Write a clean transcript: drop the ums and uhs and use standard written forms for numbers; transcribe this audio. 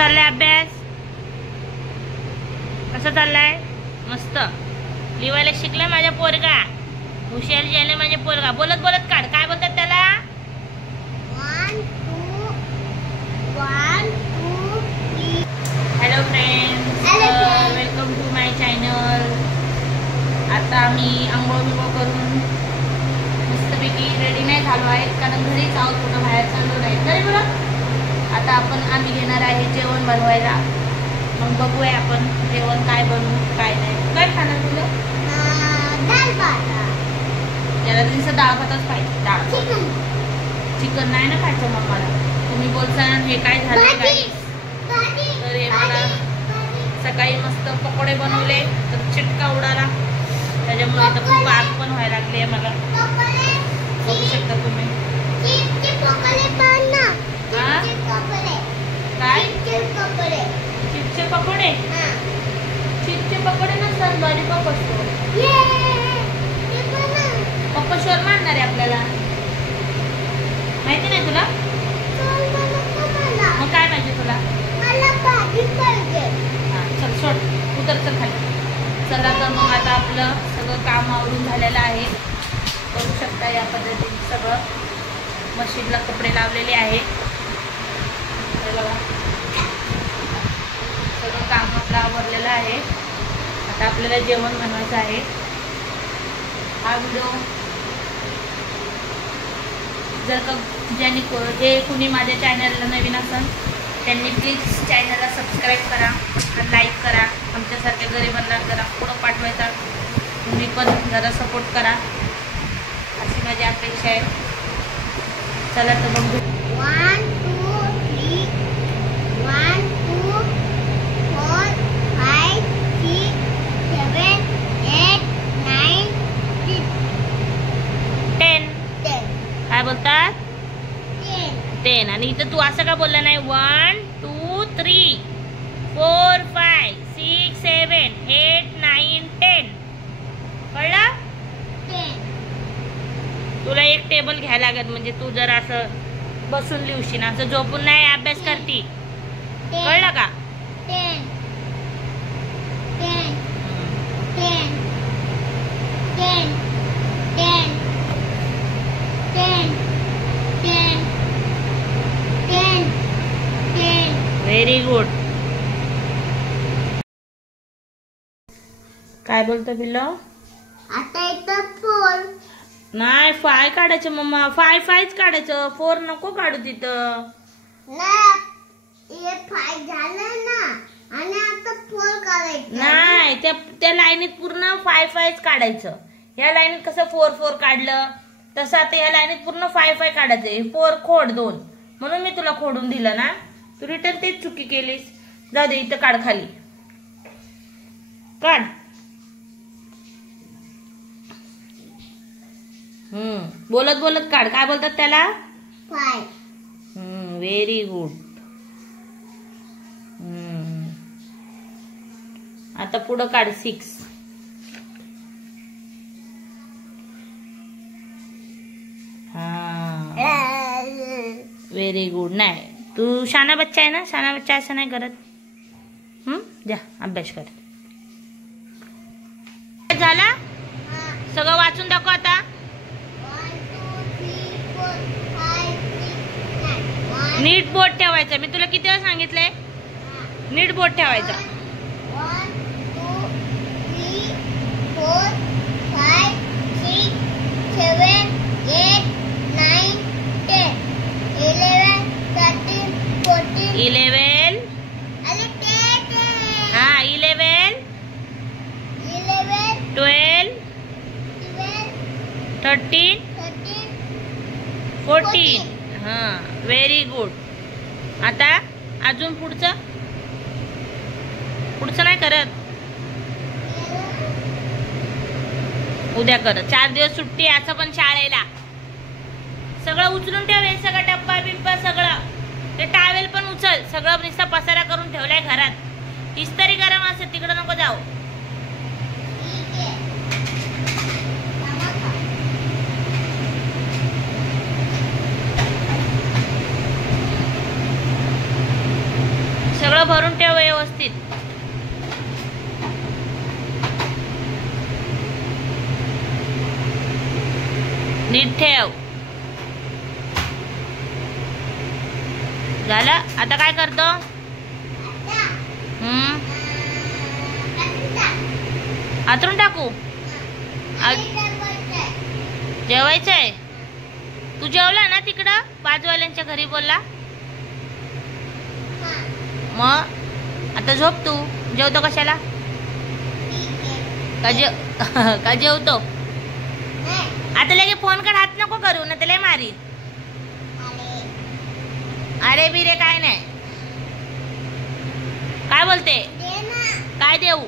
चाललाय अभ्यास? कसा चाललाय? मस्त लिवायला शिकलाय माझा पोरगा, हुशार झाले माझे पोरगा. बोलत बोलत काढ. काय बोलतात त्याला? 1 2 3. Hello friends, welcome to my channel. आता आम्ही आंघोळ बिंघोळ करून मस्तपैकी रेडी नाही झालो आहेत, कारण घरीच आहोत, कुठं बाहेर चाललो नाही. तरी बरं आता आम्ही घेणार आहे जेवण बनवायला. मग बघूया आपण जेवण काय बनवू काय नाही. काय खाणार तुला? दाल भात. त्याला दिवसा डाळ भातच पाहिजे. डाळ चिकन नाही ना खायचं मग मला. तुम्ही बोलता हे काय झालं काय? तर हे मला सकाळी मस्त पकोडे बनवले तर चिटका उडाला, त्याच्यामुळे आता खूप आग पण व्हायला लागली आहे मला. बघू शकता तुम्ही. काय चिप्सचे पकोडे? चिप्सचे पकोडे नसतात, लॉलीपॉप असतो. पप्पा शोर मारणार आहे आपल्याला, माहिती नाही तुला? मग काय पाहिजे तुला? हा चल सोड, उतर चल खाली. चला तर मग आता आपलं सगळं काम आवरून झालेलं आहे. करू शकता या पद्धतीने सगळं. मशीनला कपडे लावलेले आहे. बघा सगळं काम आपलं आवरलेलं आहे. आता आपल्याला जेवण बनवायचं आहे. हा व्हिडिओ जर का जे कुणी माझ्या चॅनलला नवीन असेल त्यांनी प्लीज चॅनलला सबस्क्राईब करा, लाईक करा. आमच्यासारख्या गरिबांना जरा पुढं पाठवायचा तुम्ही पण जरा सपोर्ट करा, अशी माझी अपेक्षा आहे. चला तर बघू. 1 2 3 1 2 4 5 6 7 8 9 10. 10. काय बोलतात? 10. आणि इथं तू असं का बोलला नाही? 1 2 3 4 5 6 7 8 9 10. कळलं? 10. तुला एक टेबल घ्यायला लागत, म्हणजे तू जर असं बसून लिहशील, असं झोपून नाही अभ्यास करती. कळलं का? 10 10 10 10 10 10 10 10 10. Very good. काय बोलतो पिल्लो? आता इथं 4. नाही 5 काढायचं मम्मा. 5 काढायचं, 4 नको काढू तिथं. नाही हे 5 झालं ना, आणि आता 4 काढायचं. नाही त्या लाईनीत पूर्ण 5 काढायचं. या लाईनीत कसं 4 काढलं तसं आता या लाईनीत पूर्ण 5 काढायचं. 4 खोड 2, म्हणून मी तुला खोडून दिलं ना. तू रिटर्न तेच चुकी केलीस. जाऊ दे, इथं काढ खाली. काढ. बोलत बोलत काढ. काय बोलतात त्याला? 5. Very good. आता पुढं काढ 6. हा व्हेरी गुड. नाही तू शाना बच्चा आहे ना, शाना बच्चा असं नाही करत. जा अभ्यास कर. झाला सगळं वाचून दाखव आता. 1 2 3 4 5 6 7 नीट बोट ठेवायचा. मी तुला किती वेळा सांगितलंय नीट बोट ठेवायचा. 1 2 3 4 5 6 7 8 9 10 11 13 14 11. अरे 10. हा 11 11 12 12 13 13 14. हा व्हेरी गुड. आता अजून पुढचं नाही करत. उद्या करत. 4 दिवस सुट्टी असं पण शाळेला. सगळं उचलून ठेव. हे सगळं डब्बा बिब्बा सगळं. ते टावेल पण उचल. सगळं नुसता पसारा करून ठेवलाय घरात. इस्त्री गरम असं तिकडं नको जाऊ. सगळं भरून ठेव व्यवस्थित. नीट ठेव. झालं. आता काय करतो? आतरून टाकू. जेवायचंय. तू जेवला ना तिकडं बाजूवाल्यांच्या घरी बोलला. मग आता झोप. तू जेवतो कशाला? का जेवतो? आता लगे फोन कर. हात नको करू ना त्याला मारी. अरे बिरे काय नाही. काय बोलते? काय देऊ?